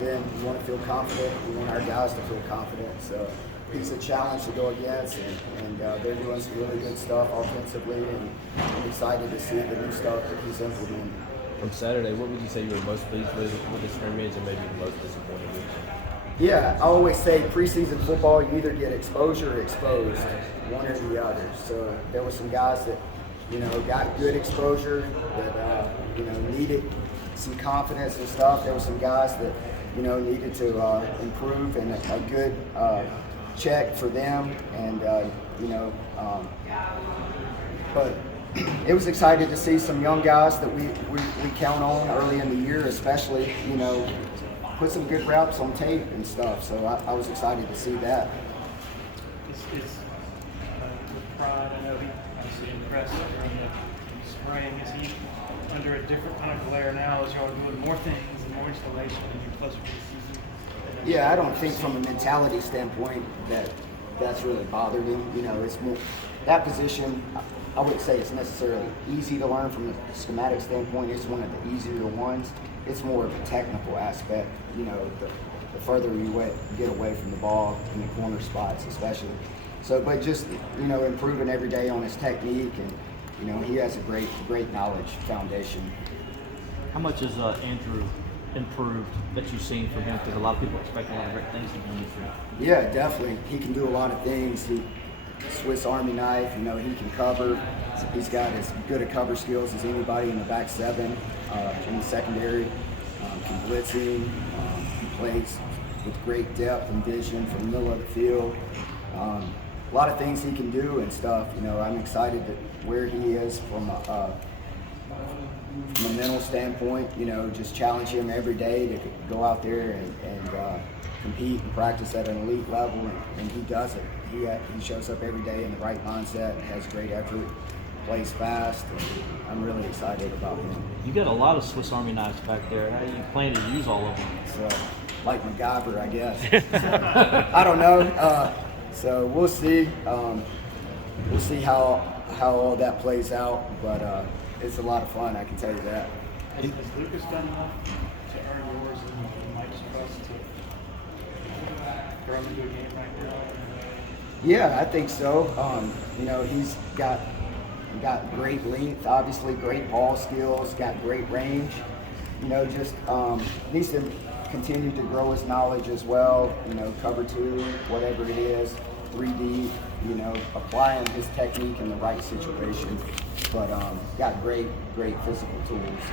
Then we want to feel confident. We want our guys to feel confident. So he's a challenge to go against, and they're doing some really good stuff offensively, and I'm excited to see the new stuff that he's implementing. From Saturday, what would you say you were most pleased with the scrimmage and maybe the most disappointed with? Yeah, I always say preseason football, you either get exposure or exposed, one or the other. So there were some guys that, got good exposure, that, needed some confidence and stuff. There were some guys that, needed to improve, and a good check for them. And, but it was exciting to see some young guys that we count on early in the year, especially, put some good reps on tape and stuff. So I was excited to see that. With Pride, I know he obviously impressed during the spring. Is he under a different kind of glare now as y'all are doing more things and more installation and you're closer to the season? Yeah, I don't think from a mentality standpoint that's really bothered him. It's more that position. I wouldn't say it's necessarily easy to learn from a schematic standpoint. It's one of the easier ones. It's more of a technical aspect. The further you get away from the ball in the corner spots, especially. So, but just improving every day on his technique, and he has a great knowledge foundation. How much has Andrew improved that you've seen from him? Because a lot of people expect a lot of great things from him. Yeah, definitely. He can do a lot of things. Swiss Army knife. He can cover. He's got as good a cover skills as anybody in the back seven, in the secondary. Can blitzing. He plays with great depth and vision from the middle of the field. A lot of things he can do and stuff. I'm excited that where he is from a mental standpoint. Just challenge him every day to go out there and compete and practice at an elite level, and he does it. He shows up every day in the right mindset, has great effort, plays fast, and I'm really excited about him. You got a lot of Swiss Army knives back there. How do you plan to use all of them? So, like MacGyver, I guess. So, I don't know. So we'll see. We'll see how all that plays out, but it's a lot of fun, I can tell you that. Has Lucas done enough to earn yours and Mike's trust to throw him into a game right now? Yeah, I think so. He's got great length, obviously great ball skills, got great range. Just needs to continue to grow his knowledge as well. Cover two, whatever it is, 3D. Applying his technique in the right situation. But got great physical tools.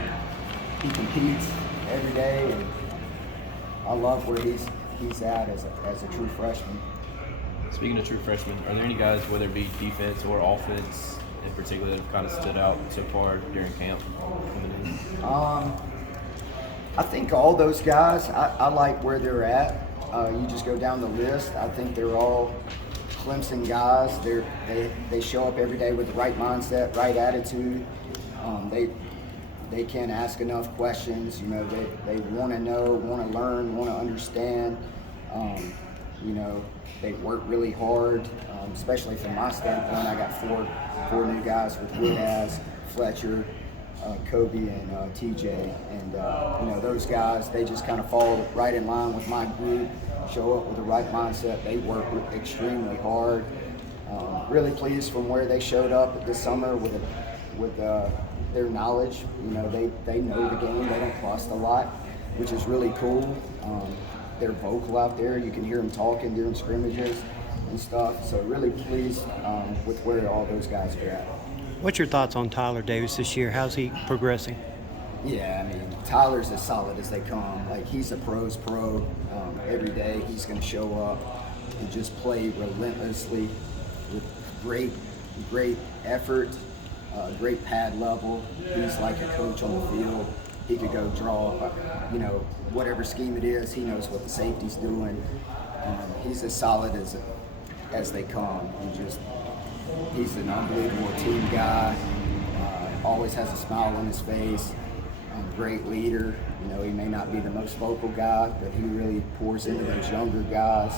He competes every day, and I love where he's at as a true freshman. Speaking of true freshmen, are there any guys, whether it be defense or offense in particular, that have kind of stood out so far during camp? I think all those guys, I like where they're at. You just go down the list. I think they're all Clemson guys. They show up every day with the right mindset, right attitude. They can't ask enough questions. They want to know, want to learn, want to understand. They work really hard, especially from my standpoint. I got four new guys with Woodaz, Fletcher, Kobe, and TJ. And those guys, they just kind of fall right in line with my group, show up with the right mindset. They work extremely hard. Really pleased from where they showed up this summer with their knowledge. They know the game. They don't cost a lot, which is really cool. They're vocal out there. You can hear them talking during scrimmages and stuff. So really pleased with where all those guys are at. What's your thoughts on Tyler Davis this year? How's he progressing? Yeah, Tyler's as solid as they come. Like, he's a pro's pro. Every day he's going to show up and just play relentlessly with great effort, great pad level. He's like a coach on the field. He could go draw, whatever scheme it is. He knows what the safety's doing. He's as solid as they come. He's an unbelievable team guy. Always has a smile on his face. Great leader. He may not be the most vocal guy, but he really pours into those younger guys.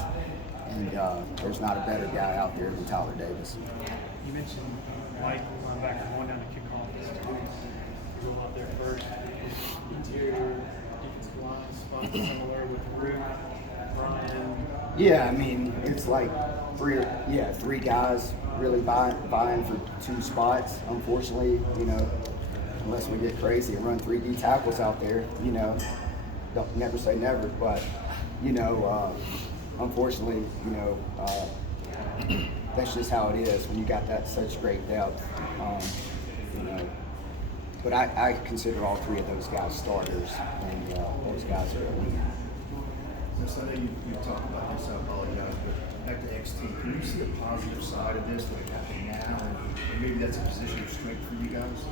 And there's not a better guy out there than Tyler Davis. You mentioned Mike, linebacker, going down to kickoff. Going out there first. Interior defensive blind spot similar with Root, Brian? Yeah, I mean, it's like three guys really vying for 2 spots. Unfortunately, unless we get crazy and run 3D tackles out there, don't never say never, but unfortunately, that's just how it is when you got that such great depth. But I consider all 3 of those guys starters, and those guys are elite. So I know you talked about this, I apologize, but back to XT, can you see the positive side of this that are happening now, and maybe that's a position of strength for you guys?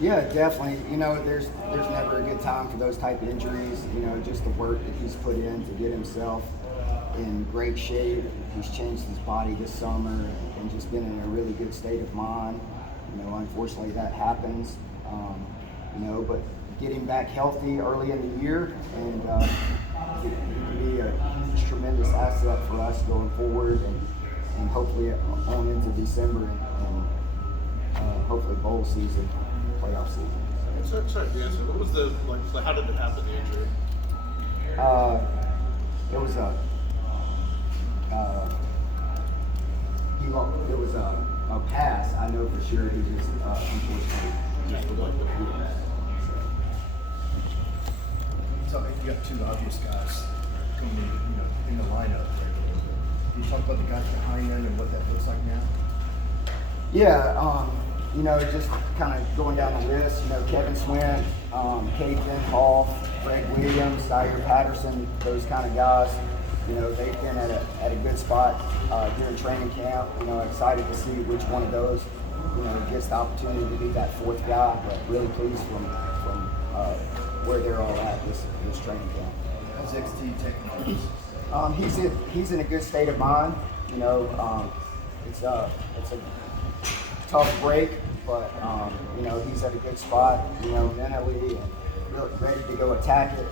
Yeah, definitely. There's never a good time for those type of injuries. Just the work that he's put in to get himself in great shape. He's changed his body this summer and just been in a really good state of mind. Unfortunately that happens. But getting back healthy early in the year and it can be a tremendous asset for us going forward and hopefully on into December and hopefully bowl season, playoff season. Sorry, the answer. What was how did it happen, the injury? It was a pass. I know for sure he just unfortunately just You got 2 obvious guys coming in the lineup. Can you talk about the guys behind them and what that looks like now? Yeah, just kind of going down the list, Kevin Swint, Cade Denhoff, Greg Williams, Zaire Patterson, those kind of guys. They've been at a good spot during training camp. Excited to see which one of those, gets the opportunity to be that 4th guy, but really pleased from where they're all at this training camp. How's XT taking this? He's in a good state of mind. It's a tough break, but he's at a good spot. Mentally and ready to go attack it.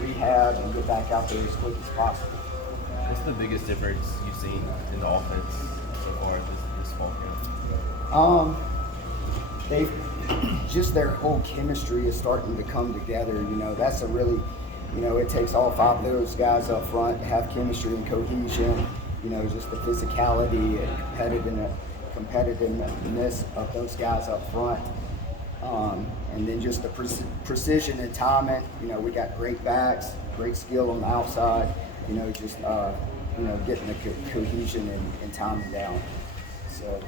Rehab and get back out there as quick as possible. What's the biggest difference you've seen in the offense so far this fall camp? They've just their whole chemistry is starting to come together. That's a really, it takes all 5 of those guys up front to have chemistry and cohesion. Just the physicality and competitiveness of those guys up front. And then just the precision and timing. We got great backs, great skill on the outside. Getting the cohesion and timing down. So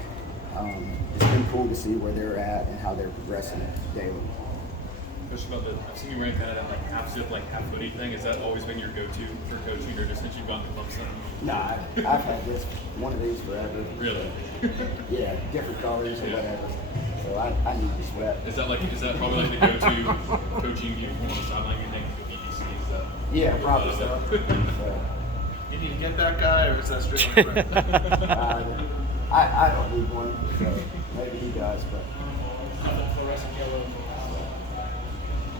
it's been cool to see where they're at and how they're progressing daily. Question about I've seen you run kind of that half zip, half footy thing. Has that always been your go-to for coaching, or just since you've gone to Clemson? Nah, I've had one of these forever. Really? Yeah, different colors or whatever. So I need to sweat. Is that probably the go-to coaching uniform on the sideline? You think the BDC is that? Yeah, probably so. You need to get that guy, or is that strictly right? I don't need one, so maybe he does, but.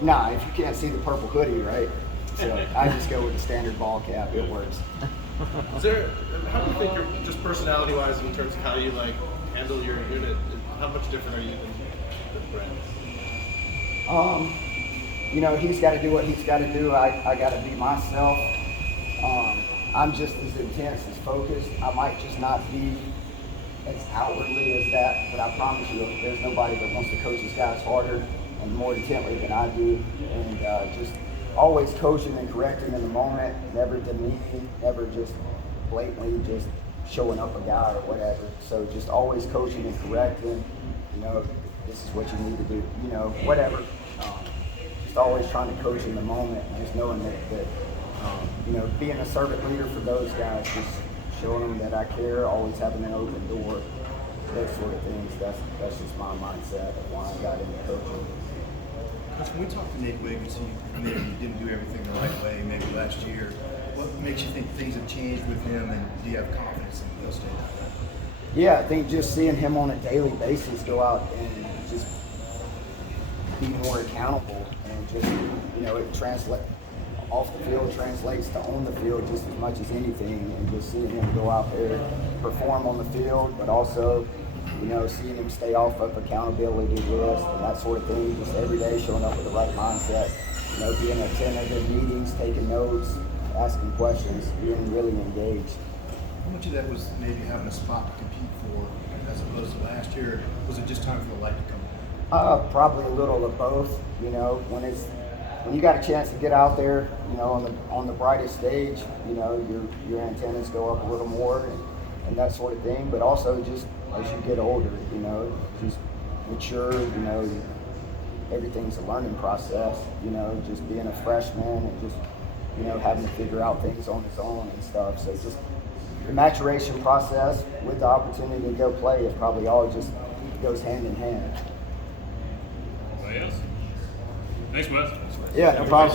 Nah, if you can't see the purple hoodie, right? So I just go with the standard ball cap. It works. How do you think you're, just personality-wise, in terms of how you handle your unit? How much different are you than Brent? He's got to do what he's got to do. I got to be myself. I'm just as intense, as focused. I might just not be as outwardly as that, but I promise you, there's nobody that wants to coach these guys harder and more intently than I do. And just always coaching and correcting in the moment, never demeaning, never just blatantly just showing up a guy or whatever. So just always coaching and correcting, this is what you need to do, whatever. Just always trying to coach in the moment, just knowing that being a servant leader for those guys, just showing them that I care, always having an open door, those sort of things. That's just my mindset of why I got into coaching. Coach, when we talked to Nate Wiggins, he admitted he didn't do everything the right way maybe last year. What makes you think things have changed with him, and do you have confidence in he'll stay that way? Yeah, I think just seeing him on a daily basis go out and just be more accountable and just, it off the field translates to on the field just as much as anything, and just seeing him go out there, perform on the field, but also, seeing him stay off of accountability list and that sort of thing, just every day showing up with the right mindset, You know, being attentive in meetings, taking notes, asking questions, being really engaged. How much of that was maybe having a spot to compete for as opposed to last year? Was it just time for the light to come on? Probably a little of both. You know, when you got a chance to get out there, you know, on the brightest stage, you know, your antennas go up a little more and that sort of thing. But also just as you get older, you know, just mature. You know, everything's a learning process. You know, just being a freshman and just, you know, having to figure out things on his own and stuff. So just the maturation process with the opportunity to go play, it probably all just goes hand in hand. Anybody else? Thanks, Wes. Yeah, no problem.